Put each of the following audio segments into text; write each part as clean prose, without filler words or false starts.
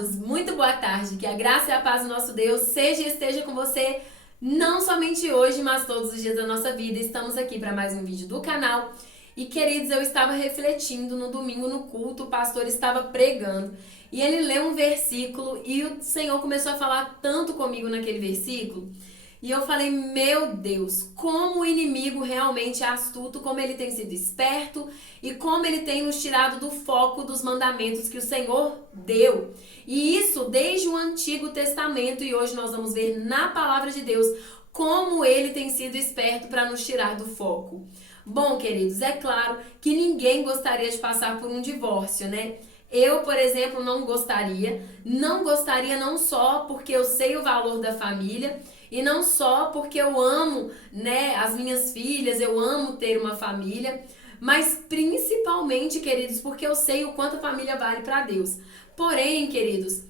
amados, muito boa tarde. Que a graça e a paz do nosso Deus seja e esteja com você, não somente hoje, mas todos os dias da nossa vida. Estamos aqui para mais um vídeo do canal. E queridos, eu estava refletindo no domingo no culto, o pastor estava pregando e ele leu um versículo e o Senhor começou a falar tanto comigo naquele versículo. E eu falei, meu Deus, como o inimigo realmente é astuto, como ele tem sido esperto e como ele tem nos tirado do foco dos mandamentos que o Senhor deu. E isso desde o Antigo Testamento, e hoje nós vamos ver na Palavra de Deus como ele tem sido esperto para nos tirar do foco. Bom, queridos, é claro que ninguém gostaria de passar por um divórcio, né? Eu, por exemplo, não gostaria não só porque eu sei o valor da família e não só porque eu amo, né, as minhas filhas, eu amo ter uma família, mas principalmente, queridos, porque eu sei o quanto a família vale para Deus. Porém, queridos,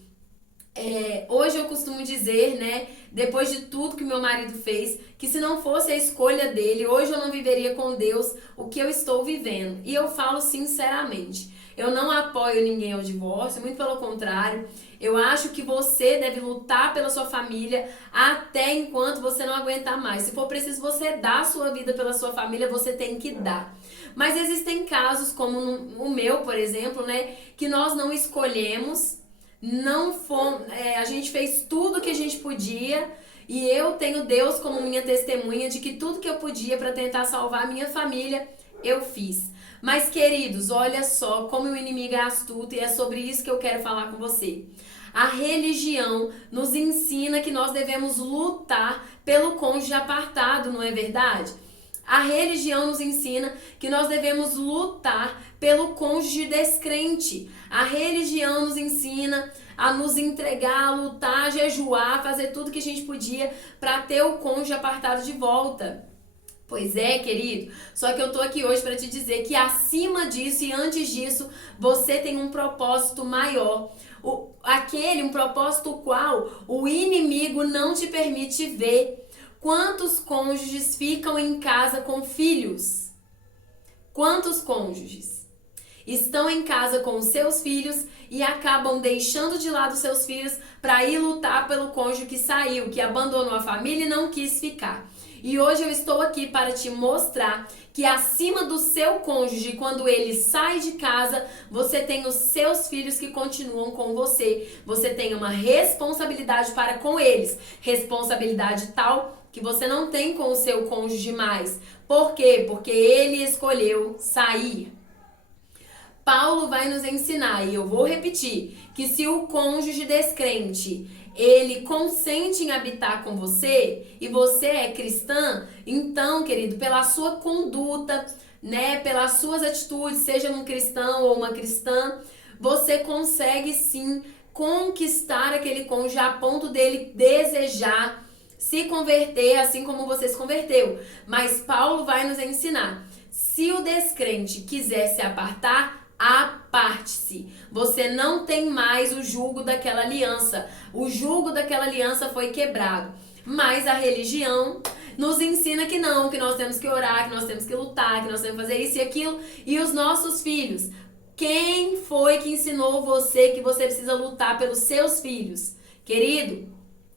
hoje eu costumo dizer, né, depois de tudo que meu marido fez, que se não fosse a escolha dele, hoje eu não viveria com Deus o que eu estou vivendo. E eu falo sinceramente, eu não apoio ninguém ao divórcio, muito pelo contrário. Eu acho que você deve lutar pela sua família até enquanto você não aguentar mais. Se for preciso você dar a sua vida pela sua família, você tem que dar. Mas existem casos como o meu, por exemplo, né, que nós não escolhemos, não fomos, a gente fez tudo que a gente podia e eu tenho Deus como minha testemunha de que tudo que eu podia para tentar salvar a minha família, eu fiz. Mas, queridos, olha só como o inimigo é astuto e é sobre isso que eu quero falar com você. A religião nos ensina que nós devemos lutar pelo cônjuge apartado, não é verdade? A religião nos ensina que nós devemos lutar pelo cônjuge descrente. A religião nos ensina a nos entregar, a lutar, a jejuar, fazer tudo que a gente podia para ter o cônjuge apartado de volta. Pois é, querido, só que eu tô aqui hoje para te dizer que acima disso e antes disso, você tem um propósito maior. Um propósito qual o inimigo não te permite ver. Quantos cônjuges ficam em casa com filhos? Quantos cônjuges estão em casa com os seus filhos e acabam deixando de lado seus filhos para ir lutar pelo cônjuge que saiu, que abandonou a família e não quis ficar? E hoje eu estou aqui para te mostrar que acima do seu cônjuge, quando ele sai de casa, você tem os seus filhos que continuam com você. Você tem uma responsabilidade para com eles. Responsabilidade tal que você não tem com o seu cônjuge mais. Por quê? Porque ele escolheu sair. Paulo vai nos ensinar, e eu vou repetir, que se o cônjuge descrente ele consente em habitar com você e você é cristã, então, querido, pela sua conduta, né, pelas suas atitudes, seja um cristão ou uma cristã, você consegue sim conquistar aquele cônjuge a ponto dele desejar se converter assim como você se converteu. Mas Paulo vai nos ensinar, se o descrente quiser se apartar, aparte-se. Você não tem mais o jugo daquela aliança. O jugo daquela aliança foi quebrado. Mas a religião nos ensina que não, que nós temos que orar, que nós temos que lutar, que nós temos que fazer isso e aquilo. E os nossos filhos? Quem foi que ensinou você que você precisa lutar pelos seus filhos? Querido,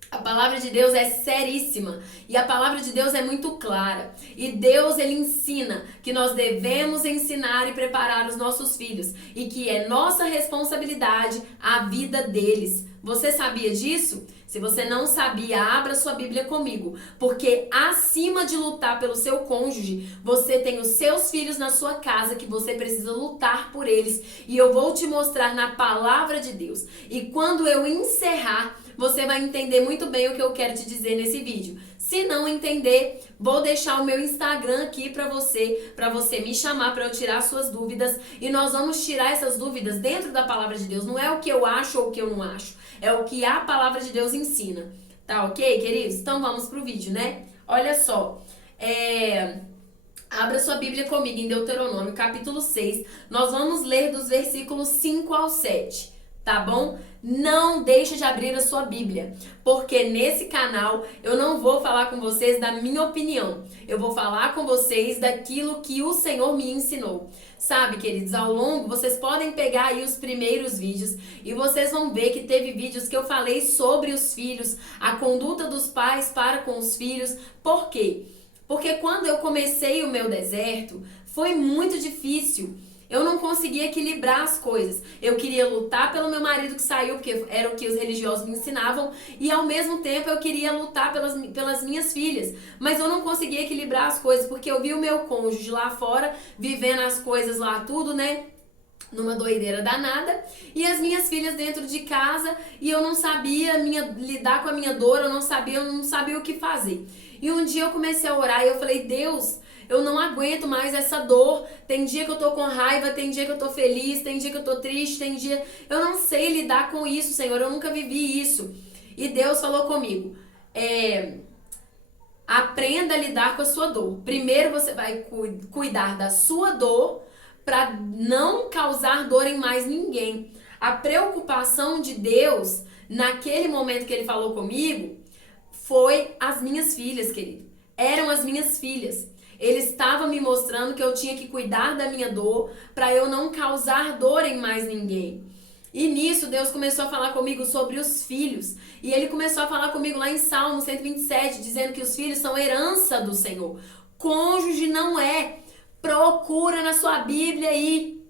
a palavra de Deus é seríssima e a palavra de Deus é muito clara. E Deus, ele ensina que nós devemos ensinar e preparar os nossos filhos e que é nossa responsabilidade a vida deles. Você sabia disso? Se você não sabia, abra sua Bíblia comigo, porque acima de lutar pelo seu cônjuge, você tem os seus filhos na sua casa que você precisa lutar por eles. E eu vou te mostrar na palavra de Deus. E quando eu encerrar, você vai entender muito bem o que eu quero te dizer nesse vídeo. Se não entender, vou deixar o meu Instagram aqui para você me chamar para eu tirar suas dúvidas. E nós vamos tirar essas dúvidas dentro da palavra de Deus. Não é o que eu acho ou o que eu não acho. É o que a palavra de Deus ensina. Tá ok, queridos? Então vamos pro vídeo, né? Olha só. Abra sua Bíblia comigo em Deuteronômio, capítulo 6. Nós vamos ler dos versículos 5 ao 7. tá bom? Não deixe de abrir a sua Bíblia, porque nesse canal eu não vou falar com vocês da minha opinião, eu vou falar com vocês daquilo que o Senhor me ensinou. Sabe, queridos, ao longo vocês podem pegar aí os primeiros vídeos e vocês vão ver que teve vídeos que eu falei sobre os filhos, a conduta dos pais para com os filhos. Por quê? Porque quando eu comecei o meu deserto, foi muito difícil. Eu não conseguia equilibrar as coisas. Eu queria lutar pelo meu marido que saiu, porque era o que os religiosos me ensinavam, e ao mesmo tempo eu queria lutar pelas minhas filhas. Mas eu não conseguia equilibrar as coisas, porque eu vi o meu cônjuge lá fora, vivendo as coisas lá tudo, né? Numa doideira danada, e as minhas filhas dentro de casa, e eu não sabia lidar com a minha dor, eu não sabia o que fazer. E um dia eu comecei a orar e eu falei, Deus, eu não aguento mais essa dor. Tem dia que eu tô com raiva, tem dia que eu tô feliz, tem dia que eu tô triste, tem dia... Eu não sei lidar com isso, Senhor, eu nunca vivi isso. E Deus falou comigo, aprenda a lidar com a sua dor. Primeiro você vai cuidar da sua dor para não causar dor em mais ninguém. A preocupação de Deus, naquele momento que Ele falou comigo, foi as minhas filhas, querido. Eram as minhas filhas. Ele estava me mostrando que eu tinha que cuidar da minha dor para eu não causar dor em mais ninguém. E nisso Deus começou a falar comigo sobre os filhos. E Ele começou a falar comigo lá em Salmo 127, dizendo que os filhos são herança do Senhor. Cônjuge não é. Procura na sua Bíblia aí.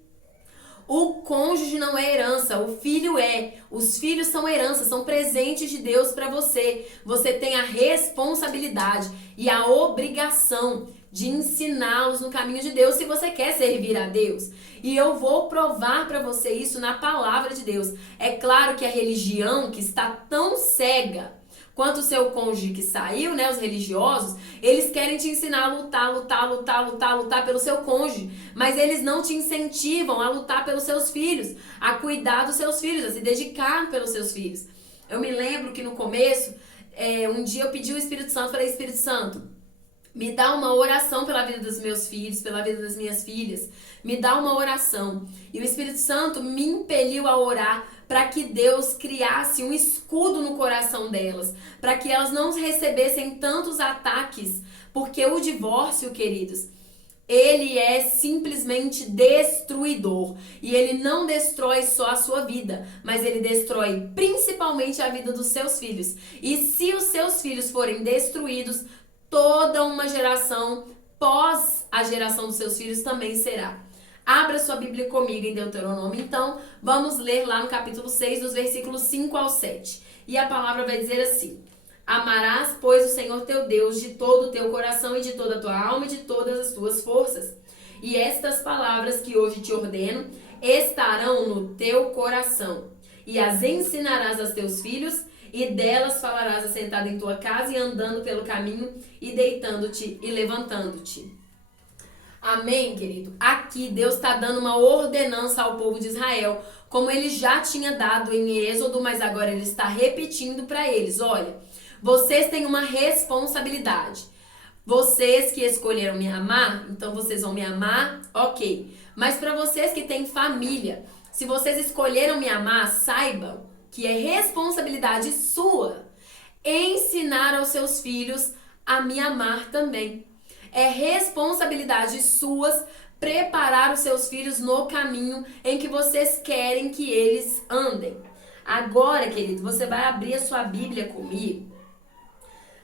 O cônjuge não é herança, o filho é. Os filhos são herança, são presentes de Deus para você. Você tem a responsabilidade e a obrigação de ensiná-los no caminho de Deus se você quer servir a Deus. E eu vou provar para você isso na palavra de Deus. É claro que a religião que está tão cega quanto o seu cônjuge que saiu, né, os religiosos, eles querem te ensinar a lutar pelo seu cônjuge, mas eles não te incentivam a lutar pelos seus filhos, a cuidar dos seus filhos, a se dedicar pelos seus filhos. Eu me lembro que no começo, um dia eu pedi o Espírito Santo, falei, Espírito Santo, me dá uma oração pela vida dos meus filhos, pela vida das minhas filhas. Me dá uma oração. E o Espírito Santo me impeliu a orar para que Deus criasse um escudo no coração delas, para que elas não recebessem tantos ataques, porque o divórcio, queridos, ele é simplesmente destruidor. E ele não destrói só a sua vida, mas ele destrói principalmente a vida dos seus filhos. E se os seus filhos forem destruídos, toda uma geração pós a geração dos seus filhos também será. Abra sua Bíblia comigo em Deuteronômio, então vamos ler lá no capítulo 6, dos versículos 5 ao 7. E a palavra vai dizer assim: Amarás, pois, o Senhor teu Deus de todo o teu coração e de toda a tua alma e de todas as tuas forças. E estas palavras que hoje te ordeno estarão no teu coração, e as ensinarás aos teus filhos, e delas falarás assentado em tua casa e andando pelo caminho e deitando-te e levantando-te. Amém, querido? Aqui Deus está dando uma ordenança ao povo de Israel, como ele já tinha dado em Êxodo, mas agora ele está repetindo para eles. Olha, vocês têm uma responsabilidade. Vocês que escolheram me amar, então vocês vão me amar, ok. Mas para vocês que têm família, se vocês escolheram me amar, saibam que é responsabilidade sua ensinar aos seus filhos a me amar também. É responsabilidade suas preparar os seus filhos no caminho em que vocês querem que eles andem. Agora, querido, você vai abrir a sua Bíblia comigo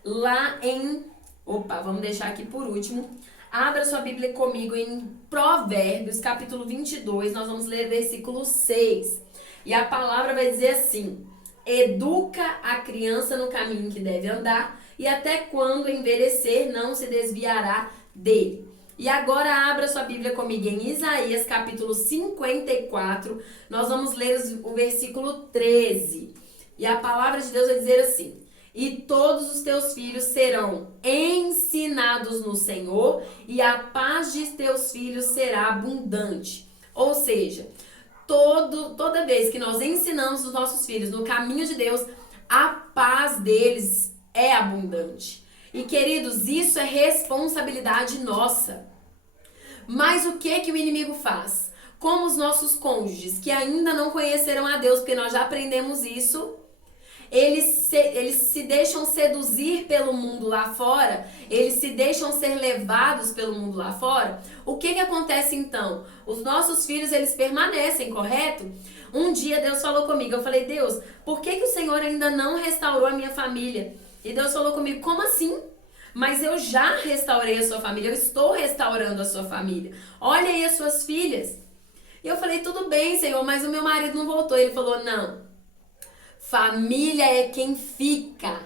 lá em... vamos deixar aqui por último. Abra sua Bíblia comigo em Provérbios, capítulo 22. Nós vamos ler versículo 6. E a palavra vai dizer assim: educa a criança no caminho que deve andar, e até quando envelhecer não se desviará dele. E agora abra sua Bíblia comigo em Isaías capítulo 54, nós vamos ler o versículo 13. E a palavra de Deus vai dizer assim: e todos os teus filhos serão ensinados no Senhor, e a paz de teus filhos será abundante. Ou seja, toda vez que nós ensinamos os nossos filhos no caminho de Deus, a paz deles é abundante. E queridos, isso é responsabilidade nossa. Mas o que o inimigo faz? como os nossos cônjuges que ainda não conheceram a Deus, porque nós já aprendemos isso, eles se deixam seduzir pelo mundo lá fora, eles se deixam ser levados pelo mundo lá fora. O que acontece então? Os nossos filhos, eles permanecem, correto? Um dia Deus falou comigo, eu falei, Deus, por que o Senhor ainda não restaurou a minha família? E Deus falou comigo, como assim? Mas eu já restaurei a sua família, eu estou restaurando a sua família. Olha aí as suas filhas. E eu falei, tudo bem, Senhor, mas o meu marido não voltou. Ele falou, não. Família é quem fica.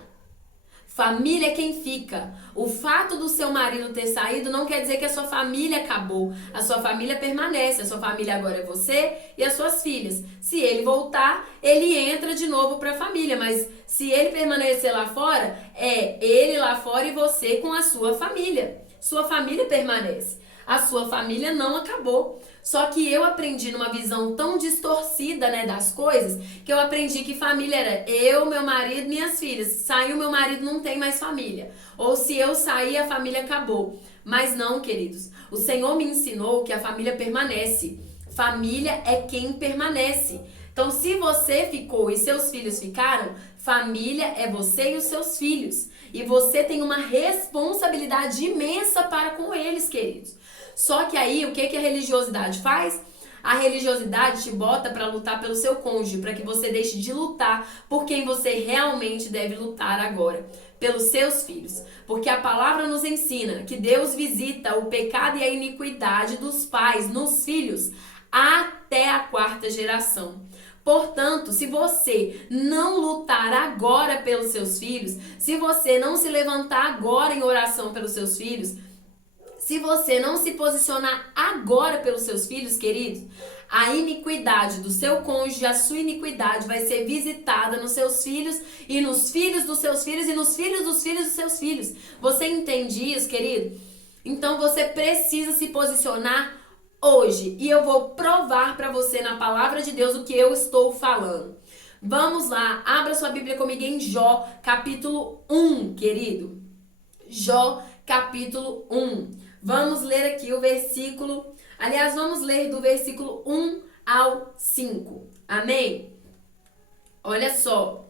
Família é quem fica. O fato do seu marido ter saído não quer dizer que a sua família acabou. A sua família permanece. A sua família agora é você e as suas filhas. Se ele voltar, ele entra de novo para a família. Mas se ele permanecer lá fora, é ele lá fora e você com a sua família. Sua família permanece. A sua família não acabou. Só que eu aprendi numa visão tão distorcida, né, das coisas, que eu aprendi que família era eu, meu marido, minhas filhas. Saiu meu marido, não tem mais família. Ou se eu sair, a família acabou. Mas não, queridos. O Senhor me ensinou que a família permanece. Família é quem permanece. Então, se você ficou e seus filhos ficaram, família é você e os seus filhos. E você tem uma responsabilidade imensa para com eles, queridos. Só que aí, o que a religiosidade faz? A religiosidade te bota para lutar pelo seu cônjuge, para que você deixe de lutar por quem você realmente deve lutar agora, pelos seus filhos. Porque a palavra nos ensina que Deus visita o pecado e a iniquidade dos pais nos filhos até a 4ª geração. Portanto, se você não lutar agora pelos seus filhos, se você não se levantar agora em oração pelos seus filhos, se você não se posicionar agora pelos seus filhos, queridos, a iniquidade do seu cônjuge, a sua iniquidade vai ser visitada nos seus filhos e nos filhos dos seus filhos e nos filhos dos filhos dos seus filhos. Você entende isso, querido? Então você precisa se posicionar hoje. E eu vou provar para você na palavra de Deus o que eu estou falando. Vamos lá, abra sua Bíblia comigo em Jó, capítulo 1, querido. Jó, capítulo 1. Vamos ler aqui o versículo, aliás, vamos ler do versículo 1 ao 5. Amém? Olha só.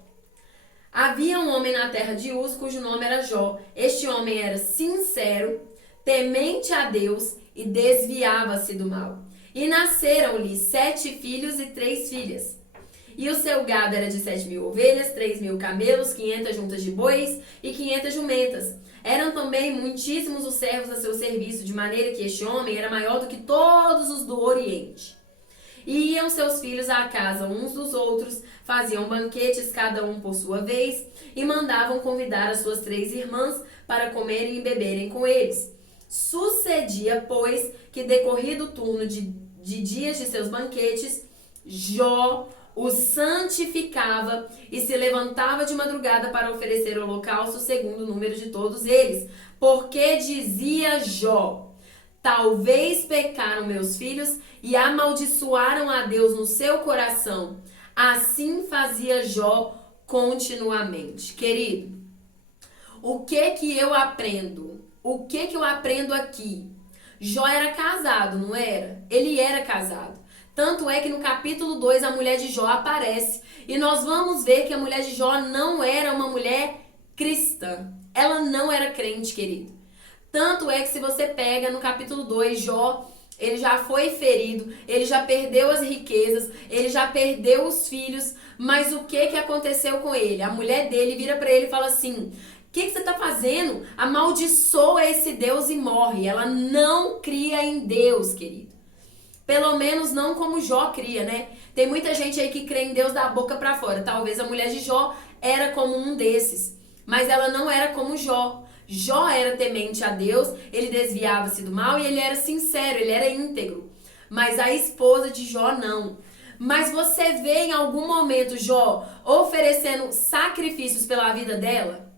Havia um homem na terra de Uz, cujo nome era Jó. Este homem era sincero, temente a Deus e desviava-se do mal. E nasceram-lhe 7 filhos e 3 filhas. E o seu gado era de 7.000 ovelhas, 3.000 camelos, 500 juntas de bois e 500 jumentas. Eram também muitíssimos os servos a seu serviço, de maneira que este homem era maior do que todos os do Oriente. E iam seus filhos à casa uns dos outros, faziam banquetes cada um por sua vez, e mandavam convidar as suas 3 irmãs para comerem e beberem com eles. Sucedia, pois, que decorrido o turno de dias de seus banquetes, Jó o santificava e se levantava de madrugada para oferecer holocausto segundo o número de todos eles. Porque dizia Jó, talvez pecaram meus filhos e amaldiçoaram a Deus no seu coração. Assim fazia Jó continuamente. Querido, o que eu aprendo? O que eu aprendo aqui? Jó era casado, não era? Ele era casado. Tanto é que no capítulo 2 a mulher de Jó aparece. E nós vamos ver que a mulher de Jó não era uma mulher cristã. Ela não era crente, querido. Tanto é que se você pega no capítulo 2, Jó, ele já foi ferido, ele já perdeu as riquezas, ele já perdeu os filhos. Mas o que aconteceu com ele? A mulher dele vira para ele e fala assim: o que você está fazendo? Amaldiçoa esse Deus e morre. Ela não cria em Deus, querido. Pelo menos não como Jó cria, né? Tem muita gente aí que crê em Deus da boca pra fora. Talvez a mulher de Jó era como um desses. Mas ela não era como Jó. Jó era temente a Deus, ele desviava-se do mal e ele era sincero, ele era íntegro. Mas a esposa de Jó não. Mas você vê em algum momento Jó oferecendo sacrifícios pela vida dela?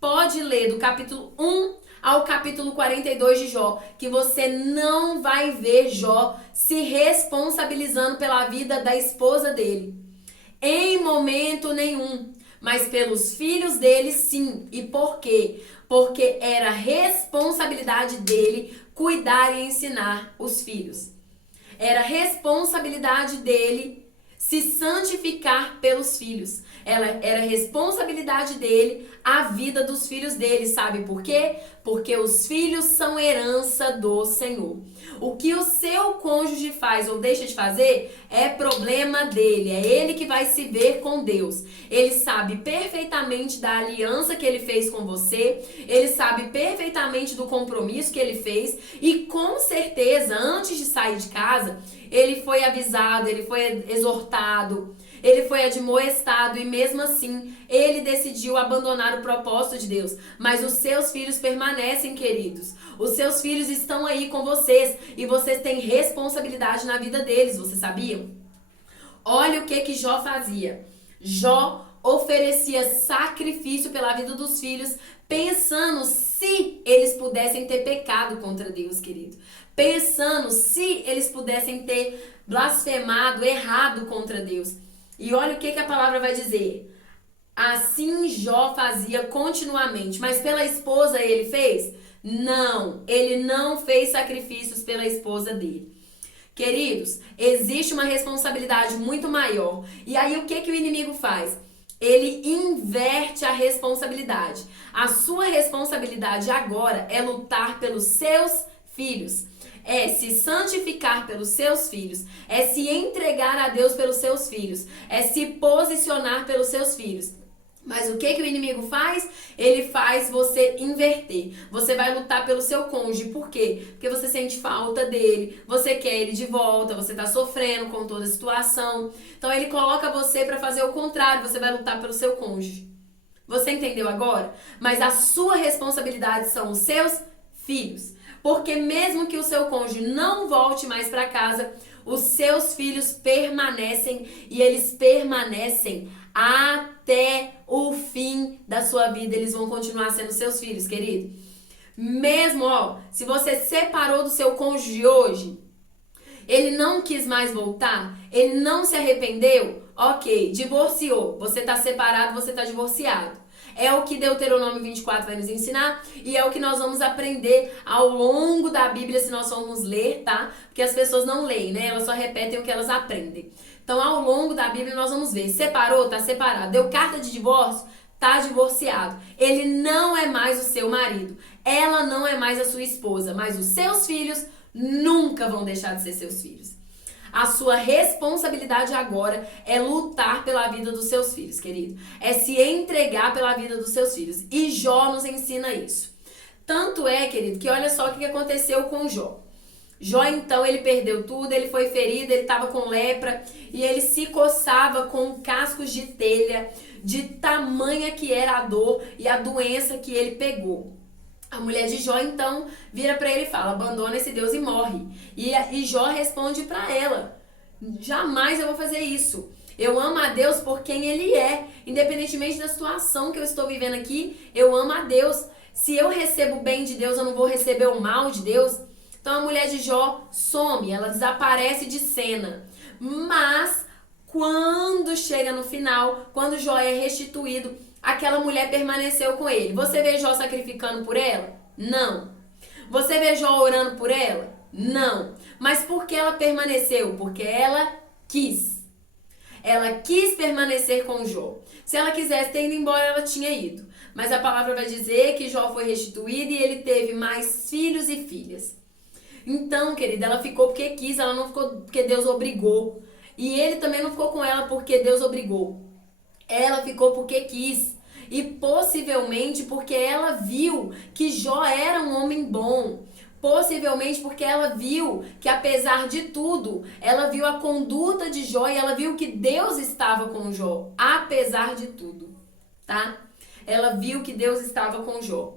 Pode ler do capítulo 1 ao capítulo 42 de Jó, que você não vai ver Jó se responsabilizando pela vida da esposa dele. Em momento nenhum. Mas pelos filhos dele, sim. E por quê? Porque era responsabilidade dele cuidar e ensinar os filhos. Era responsabilidade dele se santificar pelos filhos. Era responsabilidade dele a vida dos filhos dele, sabe por quê? Porque os filhos são herança do Senhor. O que o seu cônjuge faz ou deixa de fazer é problema dele, é ele que vai se ver com Deus. Ele sabe perfeitamente da aliança que ele fez com você, ele sabe perfeitamente do compromisso que ele fez e com certeza, antes de sair de casa, ele foi avisado, ele foi exortado, ele foi admoestado e mesmo assim ele decidiu abandonar o propósito de Deus. Mas os seus filhos permanecem, queridos. Os seus filhos estão aí com vocês e vocês têm responsabilidade na vida deles, vocês sabiam? Olha o que Jó fazia. Jó oferecia sacrifício pela vida dos filhos, pensando se eles pudessem ter pecado contra Deus, querido. Pensando se eles pudessem ter blasfemado, errado contra Deus. E olha o que a palavra vai dizer. Assim Jó fazia continuamente. Mas pela esposa ele fez? Não, ele não fez sacrifícios pela esposa dele. Queridos, existe uma responsabilidade muito maior. E aí o que o inimigo faz? Ele inverte a responsabilidade. A sua responsabilidade agora é lutar pelos seus filhos. É se santificar pelos seus filhos, é se entregar a Deus pelos seus filhos, é se posicionar pelos seus filhos. Mas o que o inimigo faz? Ele faz você inverter. Você vai lutar pelo seu cônjuge. Por quê? Porque você sente falta dele, você quer ele de volta, você tá sofrendo com toda a situação. Então ele coloca você para fazer o contrário, você vai lutar pelo seu cônjuge. Você entendeu agora? Mas a sua responsabilidade são os seus filhos. Porque mesmo que o seu cônjuge não volte mais para casa, os seus filhos permanecem e eles permanecem até o fim da sua vida. Eles vão continuar sendo seus filhos, querido. Mesmo, se você separou do seu cônjuge hoje, ele não quis mais voltar, ele não se arrependeu, ok, divorciou. Você tá separado, você tá divorciado. É o que Deuteronômio 24 vai nos ensinar e é o que nós vamos aprender ao longo da Bíblia se nós formos ler, tá? Porque as pessoas não leem, né? Elas só repetem o que elas aprendem. Então, ao longo da Bíblia nós vamos ver. Separou? Tá separado. Deu carta de divórcio? Tá divorciado. Ele não é mais o seu marido. Ela não é mais a sua esposa. Mas os seus filhos nunca vão deixar de ser seus filhos. A sua responsabilidade agora é lutar pela vida dos seus filhos, querido. É se entregar pela vida dos seus filhos. E Jó nos ensina isso. Tanto é, querido, que olha só o que aconteceu com Jó. Jó, então, ele perdeu tudo, ele foi ferido, ele estava com lepra e ele se coçava com cascos de telha, de tamanha que era a dor e a doença que ele pegou. A mulher de Jó, então, vira para ele e fala, abandona esse Deus e morre. E Jó responde para ela, jamais eu vou fazer isso. Eu amo a Deus por quem Ele é. Independentemente da situação que eu estou vivendo aqui, eu amo a Deus. Se eu recebo o bem de Deus, eu não vou receber o mal de Deus. Então a mulher de Jó some, ela desaparece de cena. Mas, quando chega no final, quando Jó é restituído, aquela mulher permaneceu com ele. Você vê Jó sacrificando por ela? Não. Você vê Jó orando por ela? Não. Mas por que ela permaneceu? Porque ela quis. Ela quis permanecer com Jó. Se ela quisesse ter ido embora, ela tinha ido. Mas a palavra vai dizer que Jó foi restituído e ele teve mais filhos e filhas. Então, querida, ela ficou porque quis, ela não ficou porque Deus obrigou. E ele também não ficou com ela porque Deus obrigou. Ela ficou porque quis. E possivelmente porque ela viu que Jó era um homem bom. Possivelmente porque ela viu que apesar de tudo, ela viu a conduta de Jó e ela viu que Deus estava com Jó. Apesar de tudo, tá? Ela viu que Deus estava com Jó.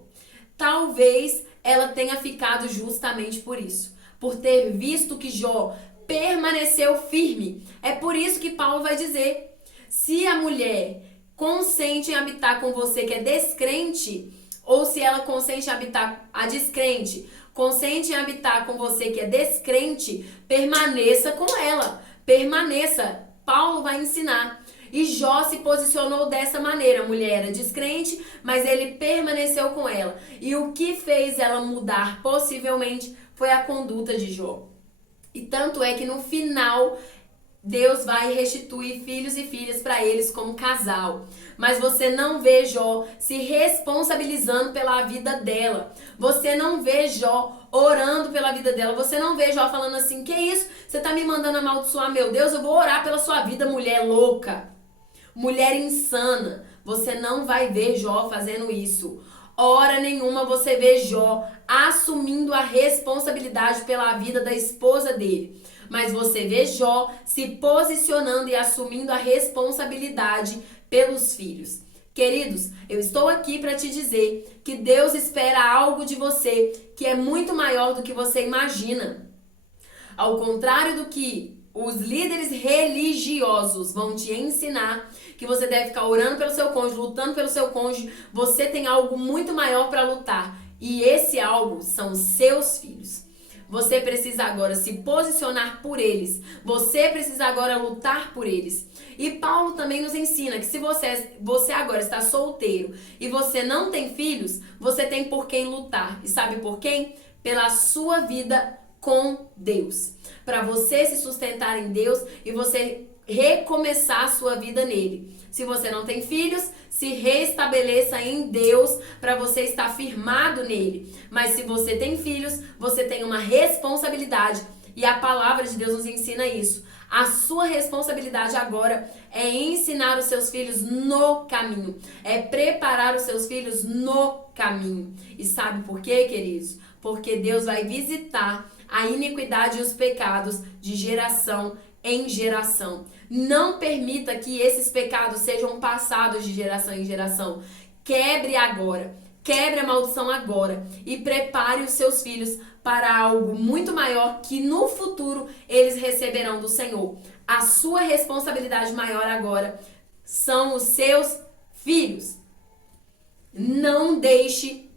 Talvez ela tenha ficado justamente por isso. Por ter visto que Jó permaneceu firme. É por isso que Paulo vai dizer, se a mulher consente em habitar com você que é descrente, ou se ela consente em habitar a descrente, consente em habitar com você que é descrente, permaneça com ela, permaneça. Paulo vai ensinar. E Jó se posicionou dessa maneira. A mulher era descrente, mas ele permaneceu com ela. E o que fez ela mudar, possivelmente, foi a conduta de Jó. E tanto é que no final Deus vai restituir filhos e filhas para eles como casal. Mas você não vê Jó se responsabilizando pela vida dela. Você não vê Jó orando pela vida dela. Você não vê Jó falando assim: que isso? Você tá me mandando amaldiçoar meu Deus? Eu vou orar pela sua vida, mulher louca. Mulher insana. Você não vai ver Jó fazendo isso. Hora nenhuma você vê Jó assumindo a responsabilidade pela vida da esposa dele. Mas você vê Jó se posicionando e assumindo a responsabilidade pelos filhos. Queridos, eu estou aqui para te dizer que Deus espera algo de você que é muito maior do que você imagina. Ao contrário do que os líderes religiosos vão te ensinar, que você deve ficar orando pelo seu cônjuge, lutando pelo seu cônjuge, você tem algo muito maior para lutar. E esse algo são seus filhos. Você precisa agora se posicionar por eles. Você precisa agora lutar por eles. E Paulo também nos ensina que se você agora está solteiro e você não tem filhos, você tem por quem lutar. E sabe por quem? Pela sua vida com Deus. Para você se sustentar em Deus e você recomeçar a sua vida nele. Se você não tem filhos, se restabeleça em Deus para você estar firmado nele. Mas se você tem filhos, você tem uma responsabilidade e a palavra de Deus nos ensina isso. A sua responsabilidade agora é ensinar os seus filhos no caminho, é preparar os seus filhos no caminho. E sabe por quê, queridos? Porque Deus vai visitar a iniquidade e os pecados de geração em geração. Não permita que esses pecados sejam passados de geração em geração. Quebre agora, quebre a maldição agora e prepare os seus filhos para algo muito maior que no futuro eles receberão do Senhor. A sua responsabilidade maior agora são os seus filhos. Não deixe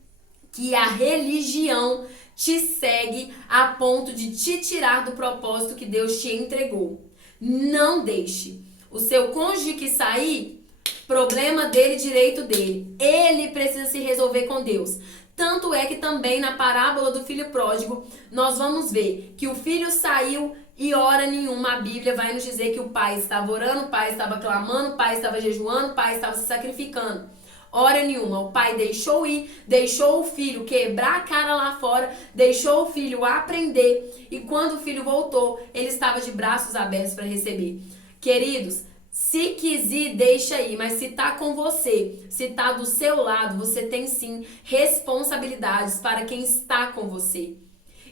que a religião te segue a ponto de te tirar do propósito que Deus te entregou. Não deixe. O seu cônjuge que sair, problema dele, direito dele. Ele precisa se resolver com Deus. Tanto é que também na parábola do filho pródigo, nós vamos ver que o filho saiu e hora nenhuma a Bíblia vai nos dizer que o pai estava orando, o pai estava clamando, o pai estava jejuando, o pai estava se sacrificando. Hora nenhuma, o pai deixou ir, deixou o filho quebrar a cara lá fora, deixou o filho aprender e quando o filho voltou, ele estava de braços abertos para receber. Queridos, se quiser, deixa aí, mas se tá com você, se tá do seu lado, você tem sim responsabilidades para quem está com você.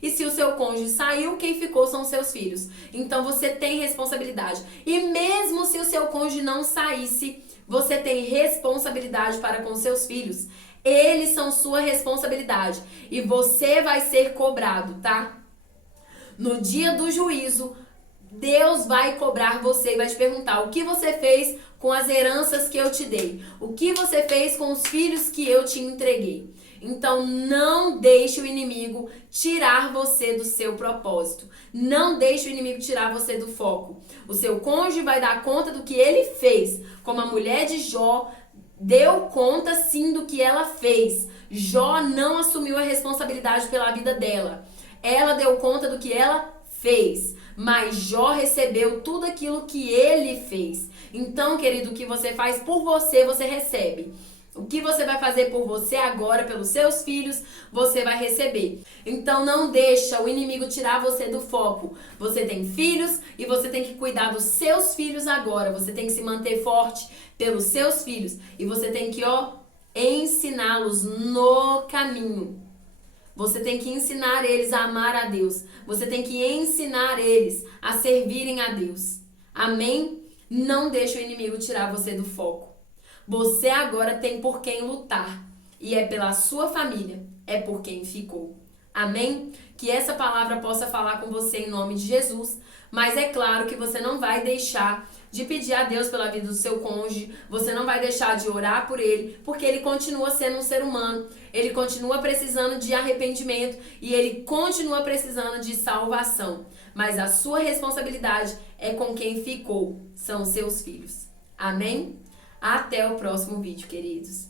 E se o seu cônjuge saiu, quem ficou são os seus filhos. Então você tem responsabilidade. E mesmo se o seu cônjuge não saísse, você tem responsabilidade para com seus filhos. Eles são sua responsabilidade. E você vai ser cobrado, tá? No dia do juízo, Deus vai cobrar você e vai te perguntar: o que você fez com as heranças que eu te dei? O que você fez com os filhos que eu te entreguei? Então não deixe o inimigo tirar você do seu propósito. Não deixe o inimigo tirar você do foco. O seu cônjuge vai dar conta do que ele fez. Como a mulher de Jó deu conta sim do que ela fez. Jó não assumiu a responsabilidade pela vida dela. Ela deu conta do que ela fez. Mas Jó recebeu tudo aquilo que ele fez. Então, querido, o que você faz por você, você recebe. O que você vai fazer por você agora, pelos seus filhos, você vai receber. Então não deixa o inimigo tirar você do foco. Você tem filhos e você tem que cuidar dos seus filhos agora. Você tem que se manter forte pelos seus filhos. E você tem que, ensiná-los no caminho. Você tem que ensinar eles a amar a Deus. Você tem que ensinar eles a servirem a Deus. Amém? Não deixa o inimigo tirar você do foco. Você agora tem por quem lutar. E é pela sua família. É por quem ficou. Amém? Que essa palavra possa falar com você em nome de Jesus. Mas é claro que você não vai deixar de pedir a Deus pela vida do seu cônjuge. Você não vai deixar de orar por ele. Porque ele continua sendo um ser humano. Ele continua precisando de arrependimento. E ele continua precisando de salvação. Mas a sua responsabilidade é com quem ficou. São seus filhos. Amém? Até o próximo vídeo, queridos.